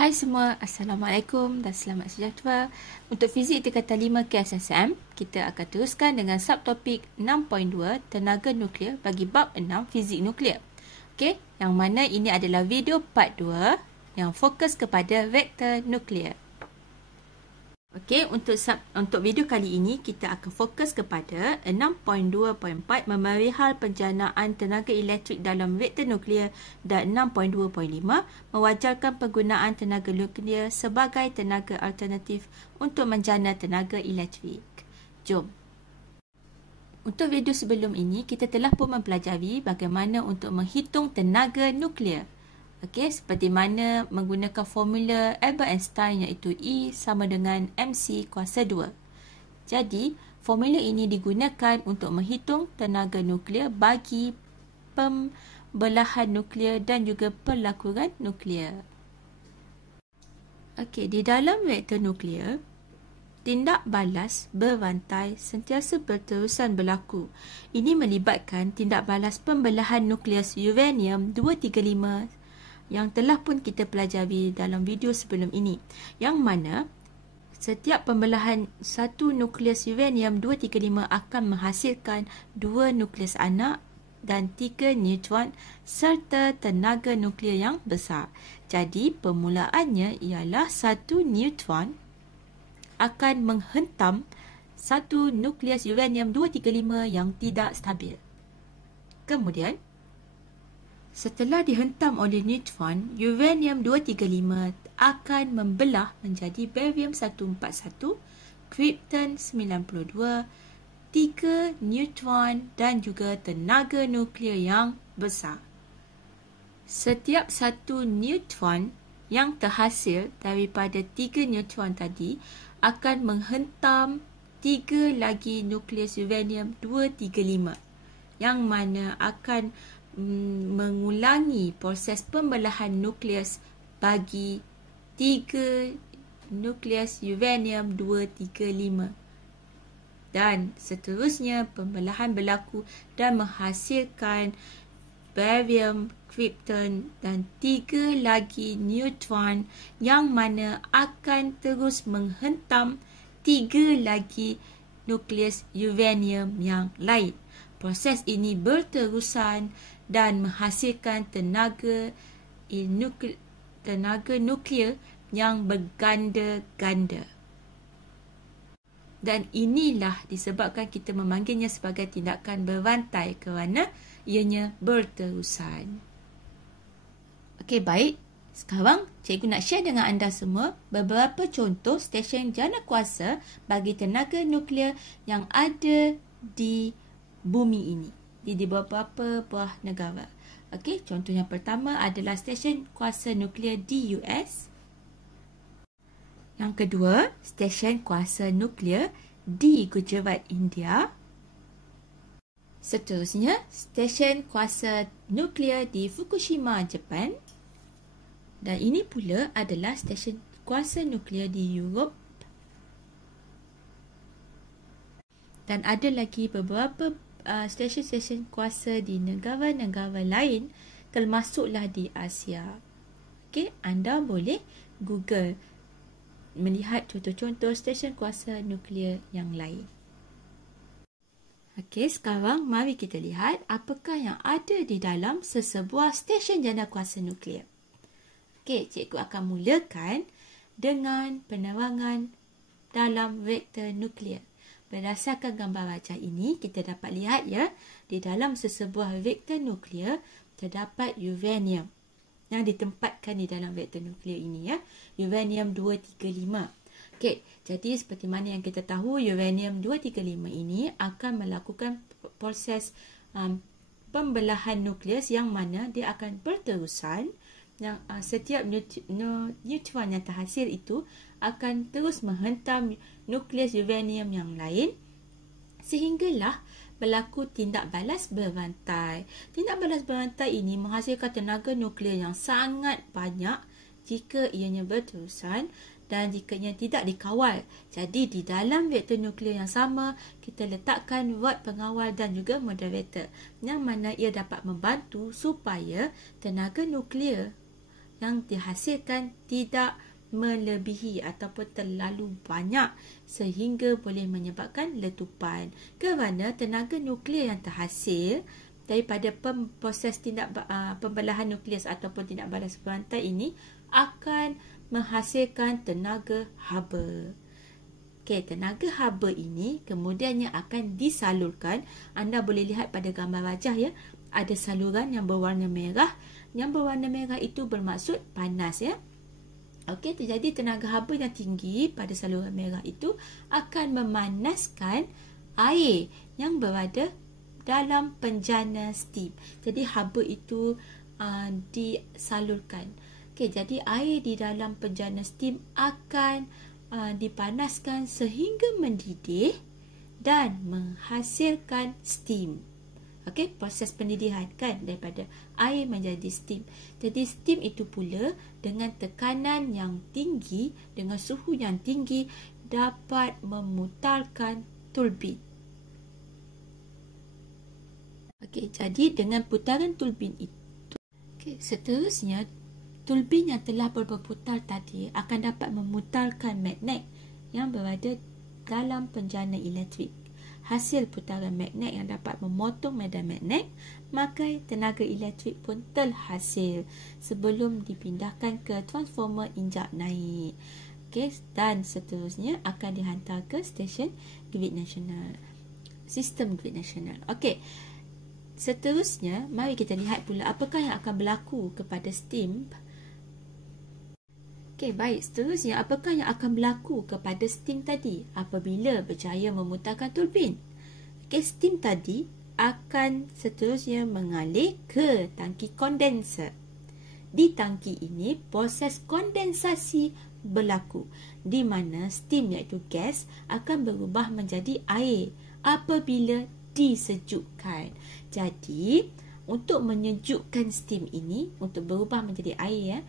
Hai semua, Assalamualaikum dan selamat sejahtera. Untuk fizik tingkatan 5 KSSM, kita akan teruskan dengan subtopik 6.2 tenaga nuklear bagi bab 6 fizik nuklear. Okey, yang mana ini adalah video part 2 yang fokus kepada vektor nuklear. Okey, untuk video kali ini kita akan fokus kepada 6.2.4 memerihal penjanaan tenaga elektrik dalam vektor nuklear dan 6.2.5 mewajarkan penggunaan tenaga nuklear sebagai tenaga alternatif untuk menjana tenaga elektrik. Jom. Untuk video sebelum ini kita telah pun mempelajari bagaimana untuk menghitung tenaga nuklear. Okey, seperti mana menggunakan formula Albert Einstein iaitu E sama dengan mc kuasa 2. Jadi, formula ini digunakan untuk menghitung tenaga nuklear bagi pembelahan nuklear dan juga perlakuan nuklear. Okey, di dalam reaktor nuklear, tindak balas berrantai sentiasa berterusan berlaku. Ini melibatkan tindak balas pembelahan nukleus uranium 235 yang telah pun kita pelajari dalam video sebelum ini, yang mana setiap pembelahan satu nukleus uranium 235 akan menghasilkan 2 nukleus anak dan 3 neutron serta tenaga nuklear yang besar. Jadi permulaannya ialah 1 neutron akan menghentam satu nukleus uranium 235 yang tidak stabil. Kemudian setelah dihentam oleh neutron, uranium 235 akan membelah menjadi barium 141, krypton 92, 3 neutron dan juga tenaga nuklear yang besar. Setiap satu neutron yang terhasil daripada 3 neutron tadi akan menghentam 3 lagi nukleus uranium 235 yang mana akan mengulangi proses pembelahan nukleus bagi 3 nukleus uranium 235 dan seterusnya pembelahan berlaku dan menghasilkan barium, krypton dan 3 lagi neutron yang mana akan terus menghentam 3 lagi nukleus uranium yang lain. Proses ini berterusan dan menghasilkan tenaga nuklear yang berganda-ganda. Dan inilah disebabkan kita memanggilnya sebagai tindakan berantai kerana ianya berterusan. Okey, baik. Sekarang cikgu nak share dengan anda semua beberapa contoh stesen jana kuasa bagi tenaga nuklear yang ada di bumi ini, di beberapa buah negara. Okey, contoh yang pertama adalah stesen kuasa nuklear di US. Yang kedua, stesen kuasa nuklear di Gujarat, India. Seterusnya, stesen kuasa nuklear di Fukushima, Jepun. Dan ini pula adalah stesen kuasa nuklear di Europe. Dan ada lagi beberapa stesen-stesen kuasa di negara-negara lain termasuklah di Asia. Okey, anda boleh Google melihat contoh-contoh stesen kuasa nuklear yang lain. Okey, sekarang mari kita lihat apakah yang ada di dalam sesebuah stesen jana kuasa nuklear. Okey, cikgu akan mulakan dengan penerangan dalam reaktor nuklear. Berdasarkan gambar rajah ini, kita dapat lihat ya, di dalam sesebuah reaktor nuklear terdapat uranium yang ditempatkan di dalam reaktor nuklear ini ya, uranium 235. Okey, jadi seperti mana yang kita tahu, uranium 235 ini akan melakukan proses pembelahan nukleus yang mana dia akan berterusan, yang setiap neutron yang terhasil itu akan terus menghentam nukleus uranium yang lain sehinggalah berlaku tindak balas berantai. Tindak balas berantai ini menghasilkan tenaga nuklear yang sangat banyak jika ianya berterusan dan jika ia tidak dikawal. Jadi di dalam reaktor nuklear yang sama, kita letakkan rod pengawal dan juga moderator yang mana ia dapat membantu supaya tenaga nuklear yang dihasilkan tidak melebihi ataupun terlalu banyak sehingga boleh menyebabkan letupan. Kerana tenaga nuklear yang terhasil daripada proses pembelahan nukleus ataupun tindak balas berantai ini akan menghasilkan tenaga haba. Okey, tenaga haba ini kemudiannya akan disalurkan. Anda boleh lihat pada gambar wajah ya, ada saluran yang berwarna merah. Yang berwarna merah itu bermaksud panas ya. Okey, terjadi tenaga haba yang tinggi pada saluran merah itu akan memanaskan air yang berada dalam penjana steam. Jadi haba itu disalurkan. Okey, jadi air di dalam penjana steam akan dipanaskan sehingga mendidih dan menghasilkan steam. Okey, proses pendidihan kan daripada air menjadi steam. Jadi steam itu pula dengan tekanan yang tinggi, dengan suhu yang tinggi dapat memutarkan turbin. Okey, jadi dengan putaran turbin itu, okey, seterusnya turbin yang telah berputar tadi akan dapat memutarkan magnet yang berada dalam penjana elektrik. Hasil putaran magnet yang dapat memotong medan magnet, maka tenaga elektrik pun terhasil sebelum dipindahkan ke transformer injak naik. Okay, dan seterusnya akan dihantar ke stesen grid nasional, sistem grid nasional. Okey, seterusnya mari kita lihat pula apakah yang akan berlaku kepada steam. Okey, baik. Seterusnya, apakah yang akan berlaku kepada steam tadi apabila berjaya memutarkan turbin? Okey, steam tadi akan seterusnya mengalir ke tangki kondenser. Di tangki ini, proses kondensasi berlaku di mana steam iaitu gas akan berubah menjadi air apabila disejukkan. Jadi, untuk menyejukkan steam ini, untuk berubah menjadi air ya,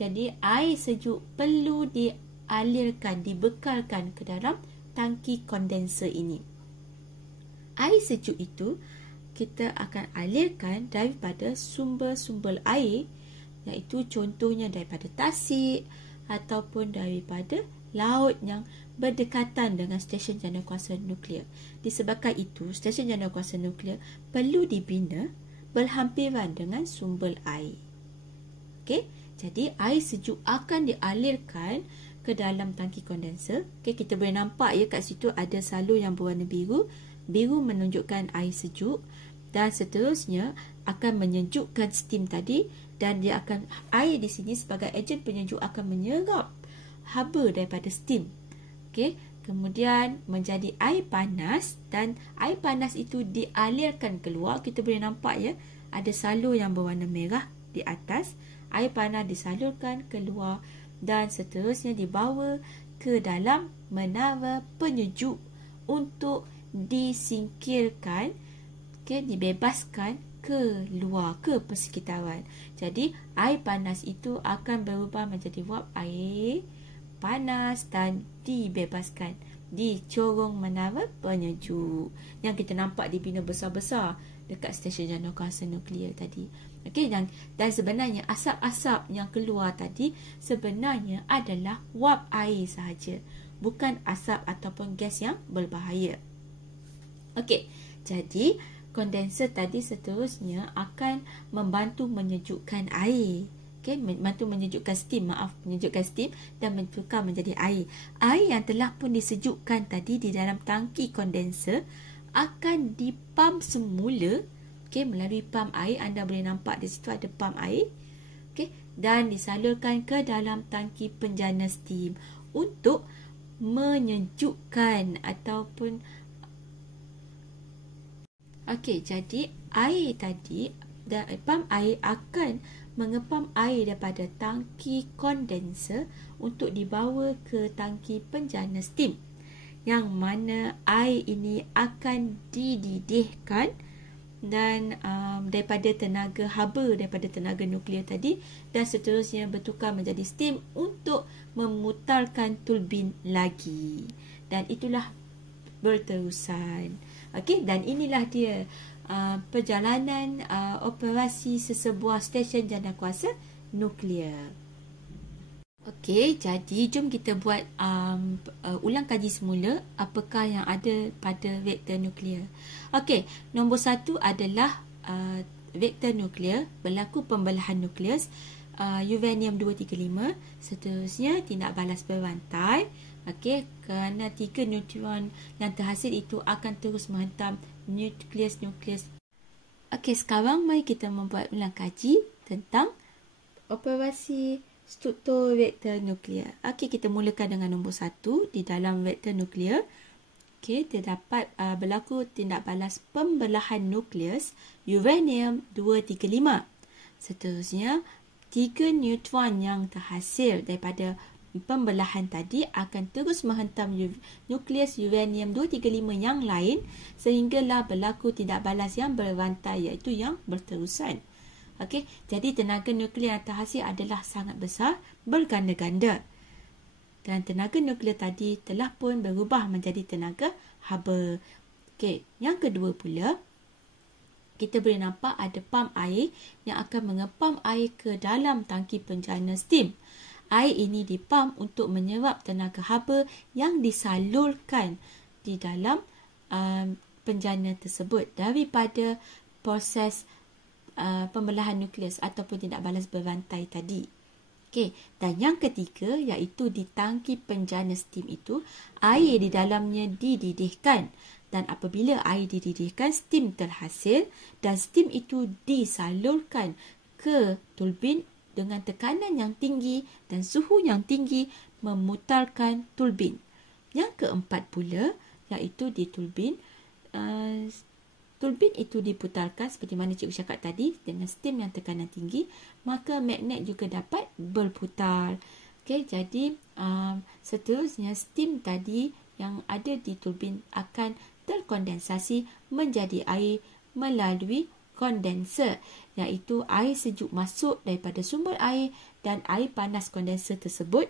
jadi air sejuk perlu dialirkan, dibekalkan ke dalam tangki kondenser ini. Air sejuk itu kita akan alirkan daripada sumber-sumber air, iaitu contohnya daripada tasik ataupun daripada laut yang berdekatan dengan stesen janakuasa nuklear. Disebabkan itu, stesen janakuasa nuklear perlu dibina berhampiran dengan sumber air. Okey, jadi air sejuk akan dialirkan ke dalam tangki kondenser. Okey, kita boleh nampak ya kat situ ada salur yang berwarna biru. Biru menunjukkan air sejuk dan seterusnya akan menyejukkan steam tadi, dan dia akan, air di sini sebagai ejen penyejuk akan menyerap haba daripada steam. Okey, kemudian menjadi air panas dan air panas itu dialirkan keluar. Kita boleh nampak ya, ada salur yang berwarna merah di atas. Air panas disalurkan keluar dan seterusnya dibawa ke dalam menara penyejuk untuk disingkirkan, dibebaskan ke luar, ke persekitaran. Jadi air panas itu akan berubah menjadi wap air panas dan dibebaskan di corong menara penyejuk yang kita nampak dibina besar-besar dekat stesen janakuasa nuklear tadi. Okey, dan sebenarnya asap-asap yang keluar tadi sebenarnya adalah wap air sahaja, bukan asap ataupun gas yang berbahaya. Okey, jadi kondenser tadi seterusnya akan membantu menyejukkan air. Okey, membantu menyejukkan steam, menyejukkan steam dan bertukar menjadi air. Air yang telah pun disejukkan tadi di dalam tangki kondenser akan dipam semula, melalui pam air. Anda boleh nampak di situ ada pam air. Dan disalurkan ke dalam tangki penjana steam untuk menyejukkan ataupun jadi air tadi, pam air akan mengepam air daripada tangki kondenser untuk dibawa ke tangki penjana steam, yang mana air ini akan dididihkan dan daripada tenaga haba, daripada tenaga nuklear tadi, dan seterusnya bertukar menjadi steam untuk memutarkan turbin lagi, dan itulah berterusan. Okey, dan inilah dia perjalanan operasi sesebuah stesen janakuasa nuklear. Okey, jadi jom kita buat ulang kaji semula apakah yang ada pada vektor nuklear. Okey, nombor 1 adalah vektor nuklear, berlaku pembelahan nukleus, uranium-235, seterusnya tindak balas berrantai. Okey, kerana 3 neutron yang terhasil itu akan terus menghentam nukleus-nukleus. Okey, sekarang mari kita membuat ulang kaji tentang operasi struktur vektor nuklear. Okey, kita mulakan dengan nombor 1 di dalam vektor nuklear. Okey, terdapat berlaku tindak balas pembelahan nukleus uranium-235. Seterusnya, 3 neutron yang terhasil daripada pembelahan tadi akan terus menghentam nukleus uranium-235 yang lain sehinggalah berlaku tindak balas yang berrantai, iaitu yang berterusan. Okey, jadi tenaga nuklear yang terhasil adalah sangat besar, berganda-ganda. Dan tenaga nuklear tadi telah pun berubah menjadi tenaga haba. Okey, yang kedua pula, kita boleh nampak ada pam air yang akan mengepam air ke dalam tangki penjana steam. Air ini dipam untuk menyerap tenaga haba yang disalurkan di dalam penjana tersebut daripada proses pembelahan nukleus ataupun tindak balas berrantai tadi. Okey, dan yang ketiga iaitu di tangki penjana steam itu air di dalamnya dididihkan, dan apabila air dididihkan, steam terhasil dan steam itu disalurkan ke turbin dengan tekanan yang tinggi dan suhu yang tinggi memutarkan turbin. Yang keempat pula iaitu di turbin, turbin itu diputarkan seperti mana cikgu cakap tadi dengan steam yang tekanan tinggi, maka magnet juga dapat berputar. Okey, jadi seterusnya steam tadi yang ada di turbin akan terkondensasi menjadi air melalui kondenser, iaitu air sejuk masuk daripada sumber air dan air panas kondenser tersebut,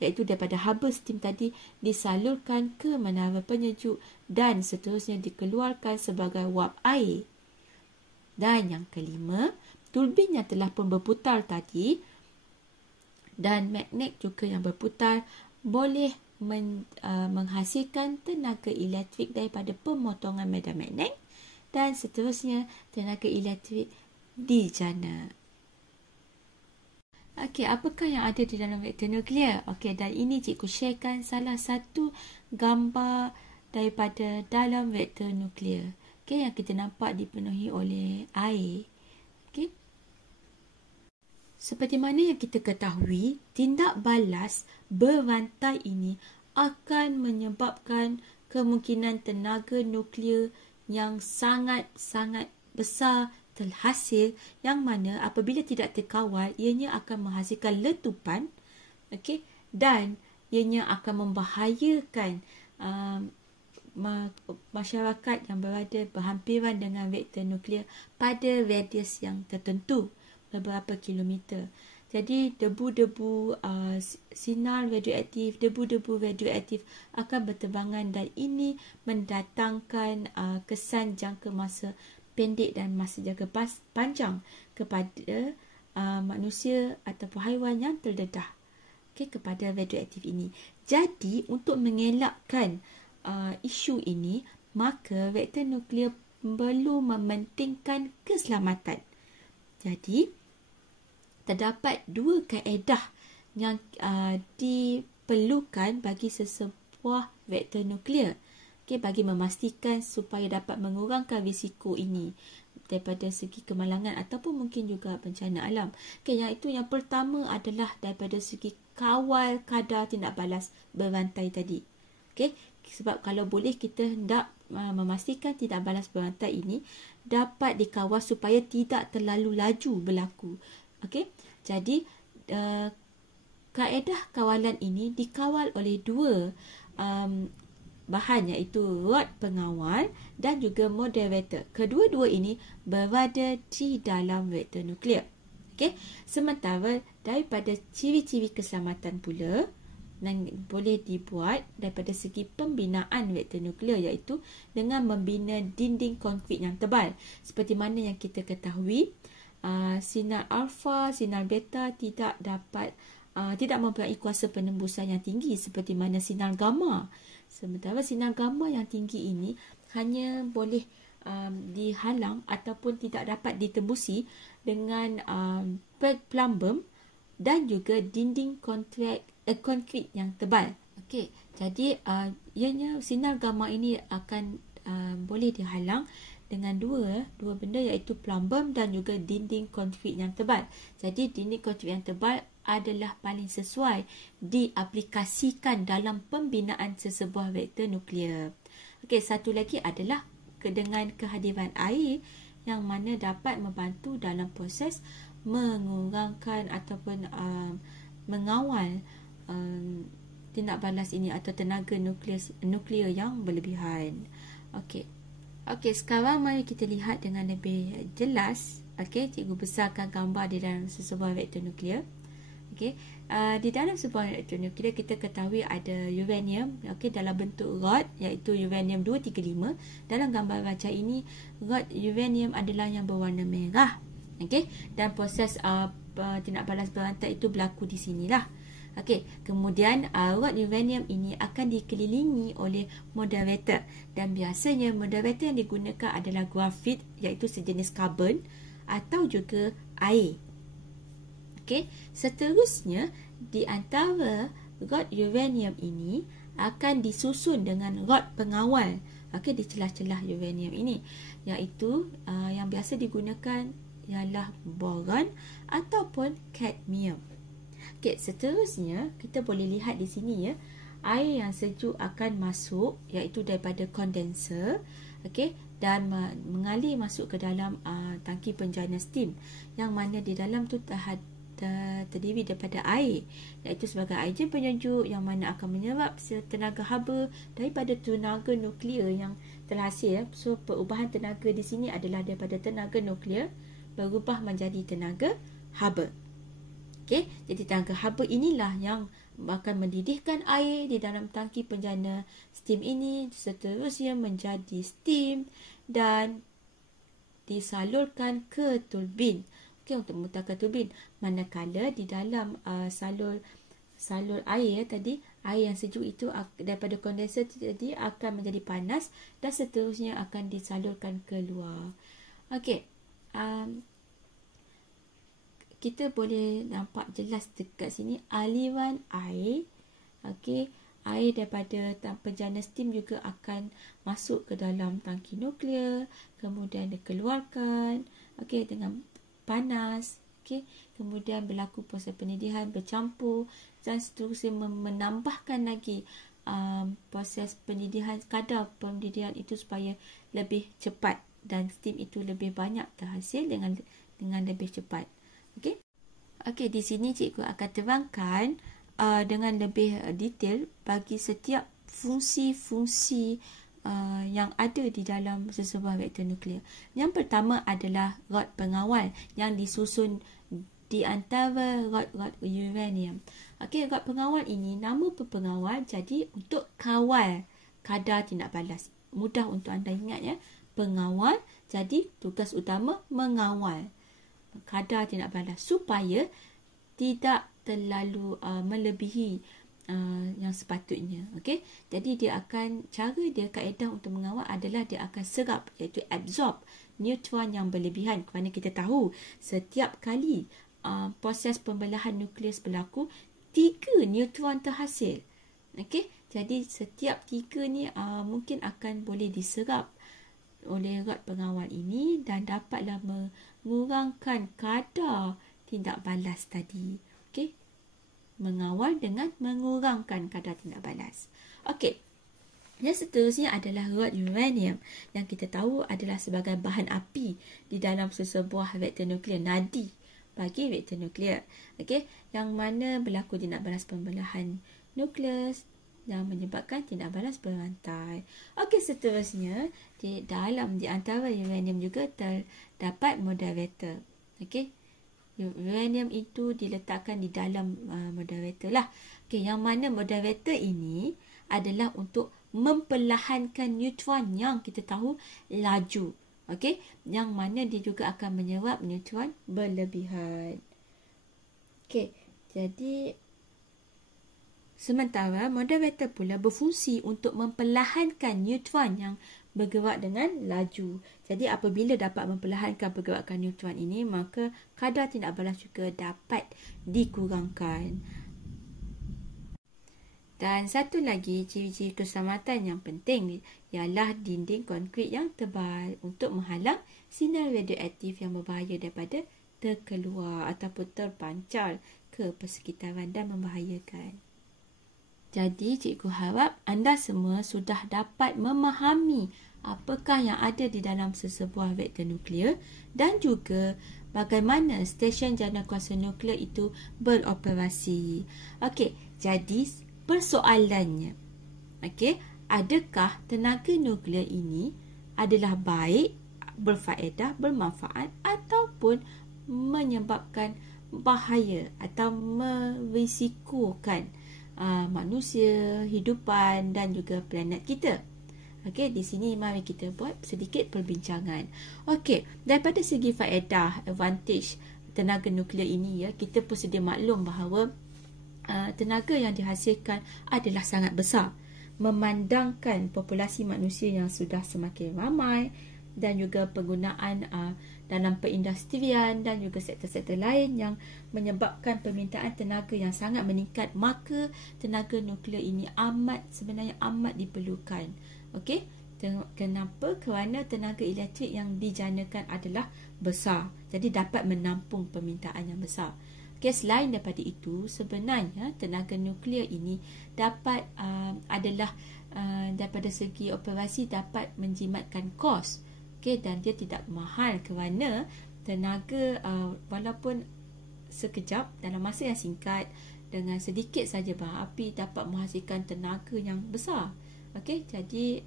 iaitu daripada haba steam tadi disalurkan ke menara penyejuk dan seterusnya dikeluarkan sebagai wap air. Dan yang kelima, turbin yang telah pun berputar tadi dan magnet juga yang berputar boleh menghasilkan tenaga elektrik daripada pemotongan medan magnet dan seterusnya tenaga elektrik di jana. Okey, apakah yang ada di dalam vektor nuklear? Okey, dan ini cikgu sharekan salah satu gambar daripada dalam vektor nuklear. Okey, yang kita nampak dipenuhi oleh air. Okey. Seperti mana yang kita ketahui, tindak balas berrantai ini akan menyebabkan kemungkinan tenaga nuklear yang sangat-sangat besar terhasil, yang mana apabila tidak terkawal ianya akan menghasilkan letupan, okey, dan ianya akan membahayakan masyarakat yang berada berhampiran dengan vektor nuklear pada radius yang tertentu beberapa kilometer. Jadi debu-debu sinar radioaktif, debu-debu radioaktif akan berterbangan dan ini mendatangkan kesan jangka masa pendek dan masa jangka panjang kepada manusia ataupun haiwan yang terdedah kepada radioaktif ini. Jadi untuk mengelakkan isu ini, maka vektor nuklear perlu mementingkan keselamatan. Jadi terdapat dua kaedah yang diperlukan bagi sesebuah vektor nuklear. Okay, bagi memastikan supaya dapat mengurangkan risiko ini daripada segi kemalangan ataupun mungkin juga bencana alam. Okay, yang pertama adalah daripada segi kawal kadar tindak balas berrantai tadi. Okay, sebab kalau boleh kita hendak memastikan tindak balas berrantai ini dapat dikawal supaya tidak terlalu laju berlaku. Okay, jadi kaedah kawalan ini dikawal oleh dua bahan, iaitu rod pengawal dan juga moderator. Kedua-dua ini berada di dalam vektor nuklear. Okey, sementara daripada ciri-ciri keselamatan pula yang boleh dibuat daripada segi pembinaan vektor nuklear, iaitu dengan membina dinding konkrit yang tebal. Seperti mana yang kita ketahui, sinar alfa, sinar beta tidak dapat tidak mempunyai kuasa penembusan yang tinggi seperti mana sinar gamma. Sementara sinar gamma yang tinggi ini hanya boleh dihalang ataupun tidak dapat ditembusi dengan plumbum dan juga dinding konkrit yang tebal. Okey, jadi ianya sinar gamma ini akan boleh dihalang dengan dua benda, iaitu plumbum dan juga dinding konkrit yang tebal. Jadi dinding konkrit yang tebal adalah paling sesuai diaplikasikan dalam pembinaan sesebuah reaktor nuklear. Okey, satu lagi adalah dengan kehadiran air yang mana dapat membantu dalam proses mengurangkan ataupun mengawal tindak balas ini atau tenaga nuklear yang berlebihan. Okey, sekarang mari kita lihat dengan lebih jelas. Okey, cikgu besarkan gambar di dalam sesebuah reaktor nuklear. Okey, di dalam sebuah reaktor nuklear kita ketahui ada uranium, okey, dalam bentuk rod, iaitu uranium 235. Dalam gambar baca ini, rod uranium adalah yang berwarna merah. Okey, dan proses tindak balas berantai itu berlaku di sinilah. Okey, kemudian rod uranium ini akan dikelilingi oleh moderator, dan biasanya moderator yang digunakan adalah grafit, iaitu sejenis karbon atau juga air. Okey, seterusnya di antara rod uranium ini akan disusun dengan rod pengawal, okey, di celah-celah uranium ini, iaitu yang biasa digunakan ialah boron ataupun cadmium. Okey, seterusnya kita boleh lihat di sini, ya, air yang sejuk akan masuk, iaitu daripada kondenser, okey, dan mengalir masuk ke dalam tangki penjana steam, yang mana di dalam tu terdiri daripada air, iaitu sebagai ejen penyejuk yang mana akan menyerap tenaga haba daripada tenaga nuklear yang terhasil. So perubahan tenaga di sini adalah daripada tenaga nuklear berubah menjadi tenaga haba. Okey, jadi tenaga haba inilah yang akan mendidihkan air di dalam tangki penjana steam ini, seterusnya menjadi steam dan disalurkan ke turbin. Okey, untuk memutarkan turbin. Manakala di dalam salur air tadi, air yang sejuk itu daripada kondenser tadi akan menjadi panas dan seterusnya akan disalurkan keluar. Okey, kita boleh nampak jelas dekat sini aliran air. Okey, air daripada penjana steam juga akan masuk ke dalam tangki nuklear, kemudian dikeluarkan, okey, dengan panas. Okey, kemudian berlaku proses pendidihan, bercampur dan seterusnya menambahkan lagi proses pendidihan, kadar pendidihan itu supaya lebih cepat dan steam itu lebih banyak terhasil dengan lebih cepat. Okey. Okey, di sini cikgu akan terangkan dengan lebih detail bagi setiap fungsi-fungsi yang ada di dalam sesebuah reaktor nuklear. Yang pertama adalah rod pengawal yang disusun di antara rod-rod uranium. Okey, rod pengawal ini nama pengawal, jadi untuk kawal kadar tindak balas. Mudah untuk anda ingat, ya. Pengawal, jadi tugas utama mengawal kadar tindak balas supaya tidak terlalu melebihi yang sepatutnya. Okey, jadi kaedah untuk mengawal adalah dia akan serap, iaitu absorb neutron yang berlebihan, kerana kita tahu setiap kali proses pembelahan nukleus berlaku, 3 neutron terhasil. Okey, jadi setiap 3 ni mungkin akan boleh diserap oleh rod pengawal ini dan dapatlah mengurangkan kadar tindak balas tadi. Okey, mengawal dengan mengurangkan kadar tindak balas. Okey, yang seterusnya adalah rod uranium yang kita tahu adalah sebagai bahan api di dalam sesebuah reaktor nuklear, nadi bagi reaktor nuklear. Okey, yang mana berlaku tindak balas pembelahan nukleus yang menyebabkan tindak balas berantai. Okey, seterusnya di antara uranium juga terdapat moderator. Okey, uranium itu diletakkan di dalam moderator lah. Okey, yang mana moderator ini adalah untuk memperlahankan neutron yang kita tahu laju. Okey, yang mana dia juga akan menyerap neutron berlebihan. Okey, jadi Sementara moderator pula berfungsi untuk memperlahankan neutron yang bergerak dengan laju. Jadi apabila dapat memperlahankan pergerakan neutron ini, maka kadar tindak balas juga dapat dikurangkan. Dan satu lagi ciri-ciri keselamatan yang penting ialah dinding konkrit yang tebal untuk menghalang sinar radioaktif yang berbahaya daripada terkeluar ataupun terpancar ke persekitaran dan membahayakan. Jadi, cikgu harap anda semua sudah dapat memahami apakah yang ada di dalam sesebuah reaktor nuklear dan juga bagaimana stesen janakuasa nuklear itu beroperasi. Okey, jadi persoalannya, adakah tenaga nuklear ini adalah baik, berfaedah, bermanfaat ataupun menyebabkan bahaya atau merisikokan manusia, hidupan dan juga planet kita. Di sini mari kita buat sedikit perbincangan. Daripada segi faedah, advantage tenaga nuklear ini, kita pun sedia maklum bahawa tenaga yang dihasilkan adalah sangat besar. Memandangkan populasi manusia yang sudah semakin ramai dan juga penggunaan dalam perindustrian dan juga sektor-sektor lain yang menyebabkan permintaan tenaga yang sangat meningkat, maka tenaga nuklear ini sebenarnya amat diperlukan. Kenapa? Kerana tenaga elektrik yang dijanakan adalah besar, jadi dapat menampung permintaan yang besar. Selain daripada itu, sebenarnya tenaga nuklear ini dapat adalah daripada segi operasi dapat menjimatkan kos. Dan dia tidak mahal kerana tenaga walaupun sekejap dalam masa yang singkat dengan sedikit saja bahan api dapat menghasilkan tenaga yang besar. Jadi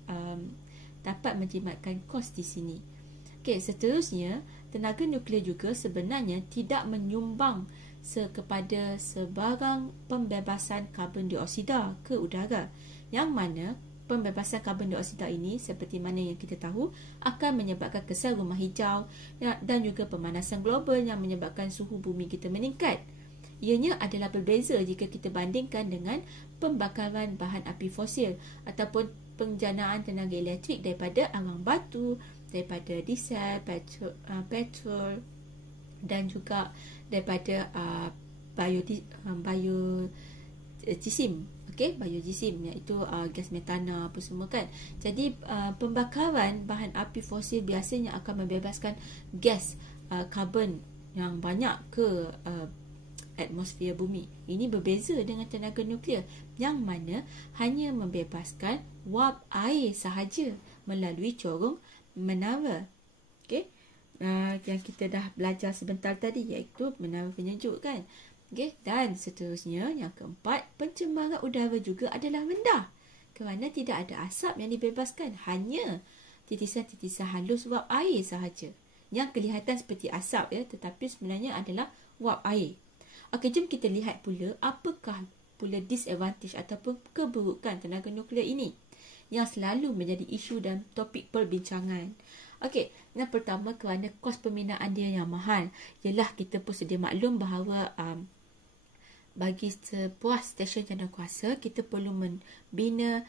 dapat menjimatkan kos di sini. Seterusnya, tenaga nuklear juga sebenarnya tidak menyumbang kepada sebarang pembebasan karbon dioksida ke udara, yang mana pembebasan karbon dioksida ini, seperti mana yang kita tahu, akan menyebabkan kesan rumah hijau dan juga pemanasan global yang menyebabkan suhu bumi kita meningkat. Ianya adalah berbeza jika kita bandingkan dengan pembakaran bahan api fosil ataupun penjanaan tenaga elektrik daripada arang batu, daripada diesel, petrol dan juga daripada biojisim. Biojisim, iaitu gas metana apa semua kan. Jadi pembakaran bahan api fosil biasanya akan membebaskan gas karbon yang banyak ke atmosfer bumi. Ini berbeza dengan tenaga nuklear yang mana hanya membebaskan wap air sahaja melalui corong menara. Yang kita dah belajar sebentar tadi, iaitu menara penyejuk kan. Dan seterusnya, yang keempat, pencemaran udara juga adalah rendah kerana tidak ada asap yang dibebaskan, hanya titisan-titisan halus wap air sahaja yang kelihatan seperti asap, tetapi sebenarnya adalah wap air. Jom kita lihat pula apakah pula disadvantage ataupun keburukan tenaga nuklear ini yang selalu menjadi isu dan topik perbincangan. Yang pertama, kerana kos pembinaan dia yang mahal. Ialah kita pun sedia maklum bahawa bagi sebuah stesen janakuasa, kita perlu membina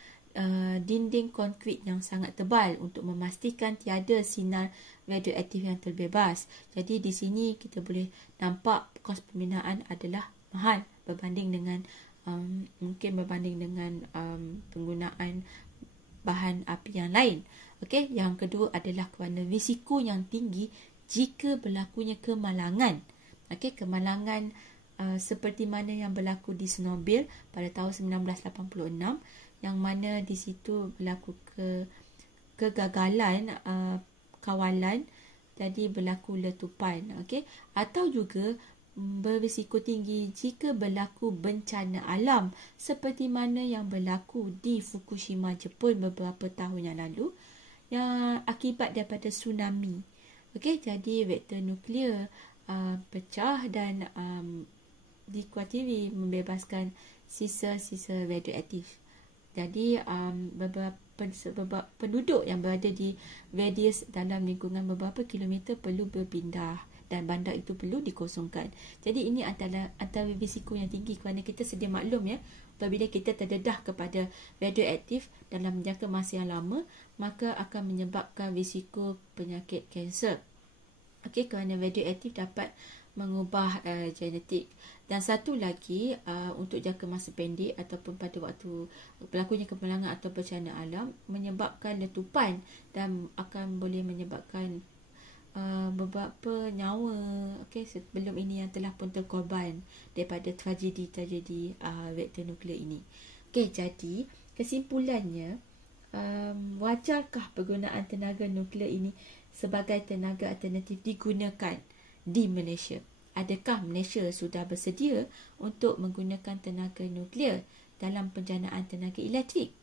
dinding konkrit yang sangat tebal untuk memastikan tiada sinar radioaktif yang terbebas. Jadi di sini kita boleh nampak kos pembinaan adalah mahal berbanding dengan penggunaan bahan api yang lain. Yang kedua adalah kerana risiko yang tinggi jika berlakunya kemalangan. Kemalangan seperti mana yang berlaku di Chernobyl pada tahun 1986, yang mana di situ berlaku kegagalan kawalan, jadi berlaku letupan. Atau juga berisiko tinggi jika berlaku bencana alam seperti mana yang berlaku di Fukushima, Jepun beberapa tahun yang lalu, yang akibat daripada tsunami. Jadi reaktor nuklear pecah dan dikuatiri membebaskan sisa-sisa radioaktif. Jadi beberapa penduduk yang berada di radius dalam lingkungan beberapa kilometer perlu berpindah dan bandar itu perlu dikosongkan. Jadi ini antara risiko yang tinggi kerana kita sedia maklum ya, apabila kita terdedah kepada radioaktif dalam jangka masa yang lama, maka akan menyebabkan risiko penyakit kanser. Okey, kerana radioaktif dapat mengubah genetik. Dan satu lagi, untuk jangka masa pendek ataupun pada waktu berlakunya kemalangan atau bencana alam, menyebabkan letupan dan akan boleh menyebabkan beberapa nyawa, sebelum ini yang telah pun terkorban daripada tragedi reaktor nuklear ini. Jadi kesimpulannya, wajarkah penggunaan tenaga nuklear ini sebagai tenaga alternatif digunakan di Malaysia? Adakah Malaysia sudah bersedia untuk menggunakan tenaga nuklear dalam penjanaan tenaga elektrik?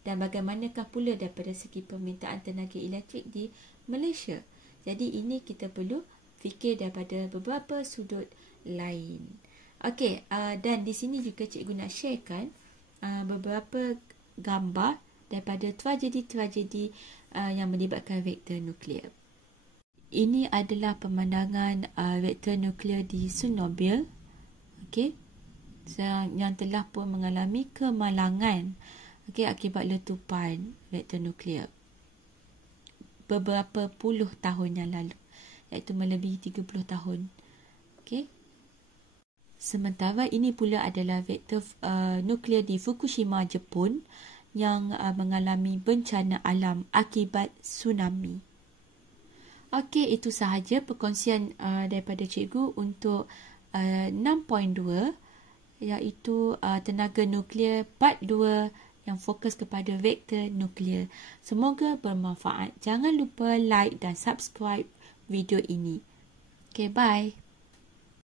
Dan bagaimanakah pula daripada segi permintaan tenaga elektrik di Malaysia? Jadi ini kita perlu fikir daripada beberapa sudut lain. Dan di sini juga cikgu nak sharekan beberapa gambar daripada tragedi-tragedi yang melibatkan reaktor nuklear. Ini adalah pemandangan reaktor nuklear di Chernobyl, yang telah pun mengalami kemalangan akibat letupan reaktor nuklear beberapa puluh tahun yang lalu, iaitu melebihi 30 tahun. Sementara ini pula adalah reaktor nuklear di Fukushima, Jepun, yang mengalami bencana alam akibat tsunami. Itu sahaja perkongsian daripada cikgu untuk 6.2, iaitu tenaga nuklear part 2 yang fokus kepada reaktor nuklear. Semoga bermanfaat. Jangan lupa like dan subscribe video ini. Bye.